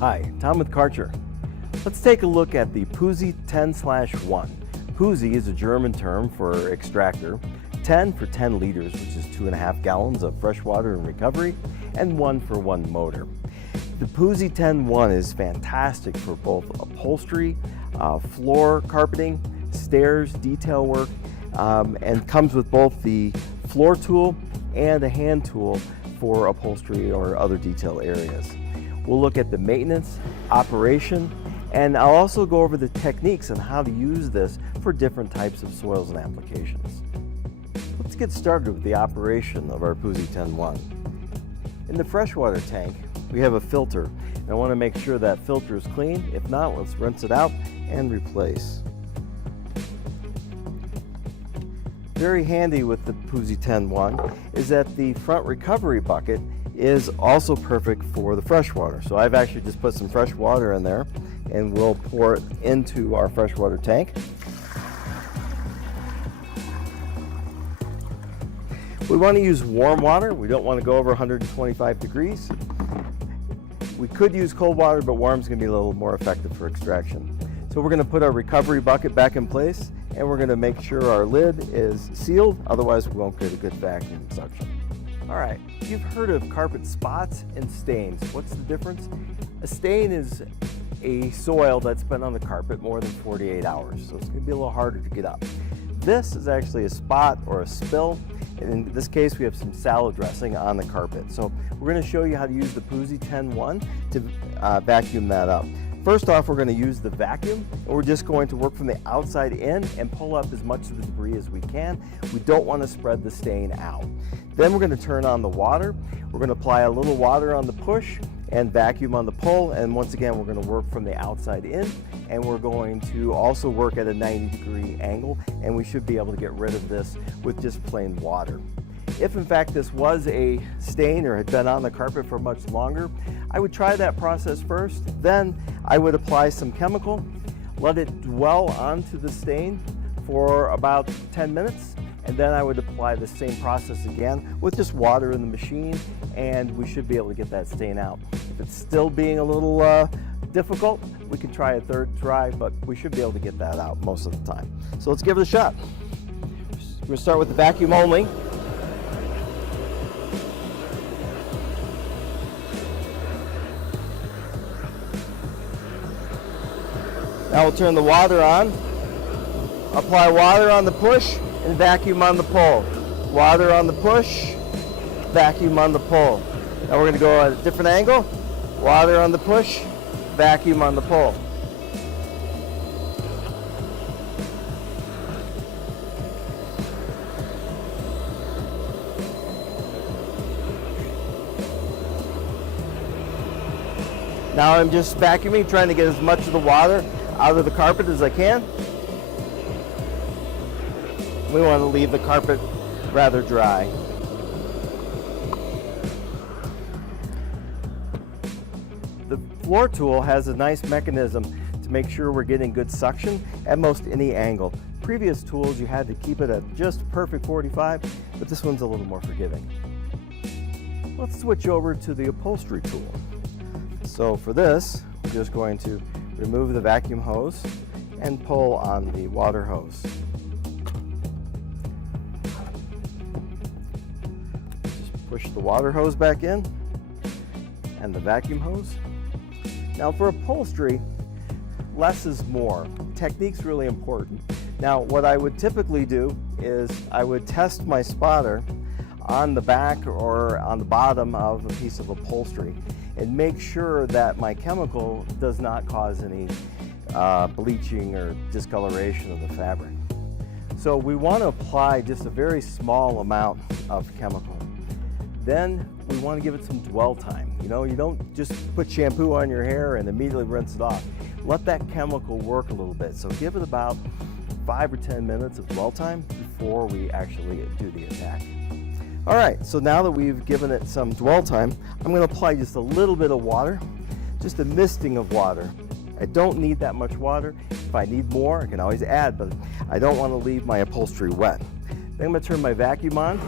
Hi, Tom with Karcher. Let's take a look at the Puzzi 10/1. Puzzi is a German term for extractor, 10 for 10 liters, which is 2.5 gallons of fresh water and recovery, and 1 for 1 motor. The Puzzi 10/1 is fantastic for both upholstery, floor carpeting, stairs, detail work, and comes with both the floor tool and a hand tool for upholstery or other detail areas. We'll look at the maintenance, operation, and I'll also go over the techniques on how to use this for different types of soils and applications. Let's get started with the operation of our Puzzi 10/1. In the freshwater tank, we have a filter, and I want to make sure that filter is clean. If not, let's rinse it out and replace. Very handy with the Puzzi 10/1 is that the front recovery bucket is also perfect for the fresh water. So I've actually just put some fresh water in there, and we'll pour it into our freshwater tank. We want to use warm water. We don't want to go over 125 degrees. We could use cold water, but warm is going to be a little more effective for extraction. So we're going to put our recovery bucket back in place, and we're going to make sure our lid is sealed, otherwise we won't get a good vacuum suction. All right, you've heard of carpet spots and stains. What's the difference? A stain is a soil that's been on the carpet more than 48 hours, so it's going to be a little harder to get up. This is actually a spot or a spill, and in this case we have some salad dressing on the carpet. So we're going to show you how to use the Puzzi 10/1 to vacuum that up. First off, we're going to use the vacuum, and we're just going to work from the outside in and pull up as much of the debris as we can. We don't want to spread the stain out. Then we're going to turn on the water. We're going to apply a little water on the push and vacuum on the pull, and once again we're going to work from the outside in, and we're going to also work at a 90-degree angle, and we should be able to get rid of this with just plain water. If in fact this was a stain or had been on the carpet for much longer, I would try that process first. Then I would apply some chemical, let it dwell onto the stain for about 10 minutes, and then I would apply the same process again with just water in the machine, and we should be able to get that stain out. If it's still being a little difficult, we can try a third try, but we should be able to get that out most of the time. So let's give it a shot. We're going to start with the vacuum only. Now we'll turn the water on, apply water on the push, and vacuum on the pull. Water on the push, vacuum on the pull. Now we're going to go at a different angle. Water on the push, vacuum on the pull. Now I'm just vacuuming, trying to get as much of the water out of the carpet as I can. We want to leave the carpet rather dry. The floor tool has a nice mechanism to make sure we're getting good suction at most any angle. Previous tools you had to keep it at just perfect 45, but this one's a little more forgiving. Let's switch over to the upholstery tool. So for this, we're just going to remove the vacuum hose and pull on the water hose. Just push the water hose back in and the vacuum hose. Now for upholstery, less is more. Technique's really important. Now what I would typically do is I would test my spotter on the back or on the bottom of a piece of upholstery and make sure that my chemical does not cause any bleaching or discoloration of the fabric. So we want to apply just a very small amount of chemical. Then we want to give it some dwell time. You know, you don't just put shampoo on your hair and immediately rinse it off. Let that chemical work a little bit. So give it about 5 or 10 minutes of dwell time before we actually do the attack. All right, so now that we've given it some dwell time, I'm going to apply just a little bit of water, just a misting of water. I don't need that much water. If I need more, I can always add, but I don't want to leave my upholstery wet. Then I'm going to turn my vacuum on.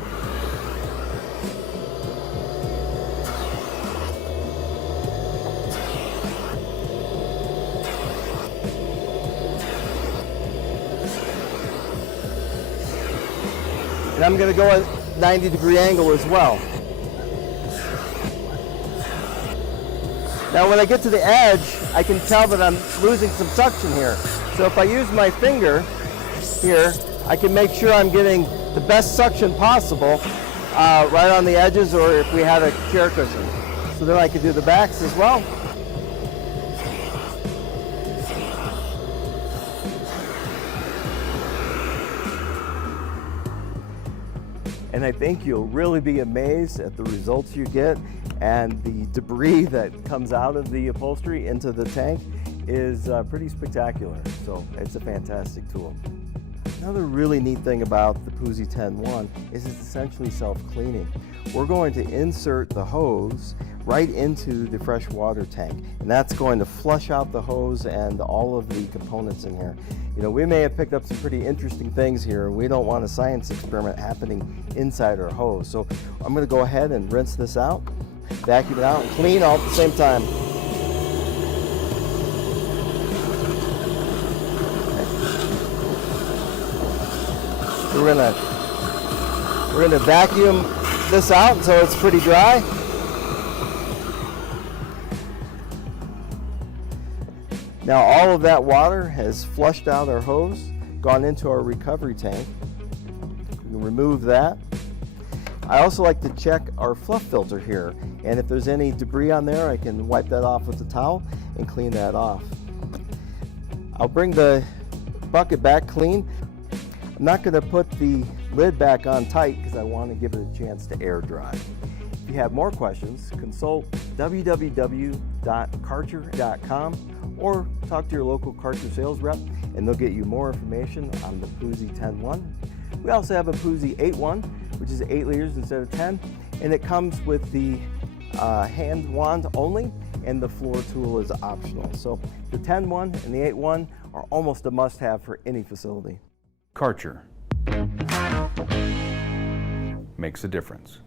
And I'm going to go at 90-degree angle as well. Now when I get to the edge, I can tell that I'm losing some suction here. So if I use my finger here, I can make sure I'm getting the best suction possible right on the edges, or if we had a chair cushion. So then I could do the backs as well. And I think you'll really be amazed at the results you get, and the debris that comes out of the upholstery into the tank is pretty spectacular. So it's a fantastic tool. Another really neat thing about the Puzzi 10-1 is it's essentially self-cleaning. We're going to insert the hose right into the fresh water tank, and that's going to flush out the hose and all of the components in here. You know, we may have picked up some pretty interesting things here, and we don't want a science experiment happening inside our hose. So I'm going to go ahead and rinse this out, vacuum it out, and clean all at the same time. We're gonna vacuum this out until it's pretty dry. Now all of that water has flushed out our hose, gone into our recovery tank. We can remove that. I also like to check our fluff filter here, and if there's any debris on there, I can wipe that off with a towel and clean that off. I'll bring the bucket back clean. I'm not going to put the lid back on tight because I want to give it a chance to air dry. If you have more questions, consult www.karcher.com or talk to your local Karcher sales rep, and they'll get you more information on the Puzzi 10-1. We also have a Puzzi 8-1, which is 8 liters instead of 10, and it comes with the hand wand only, and the floor tool is optional. So the 10-1 and the 8-1 are almost a must-have for any facility. Karcher makes a difference.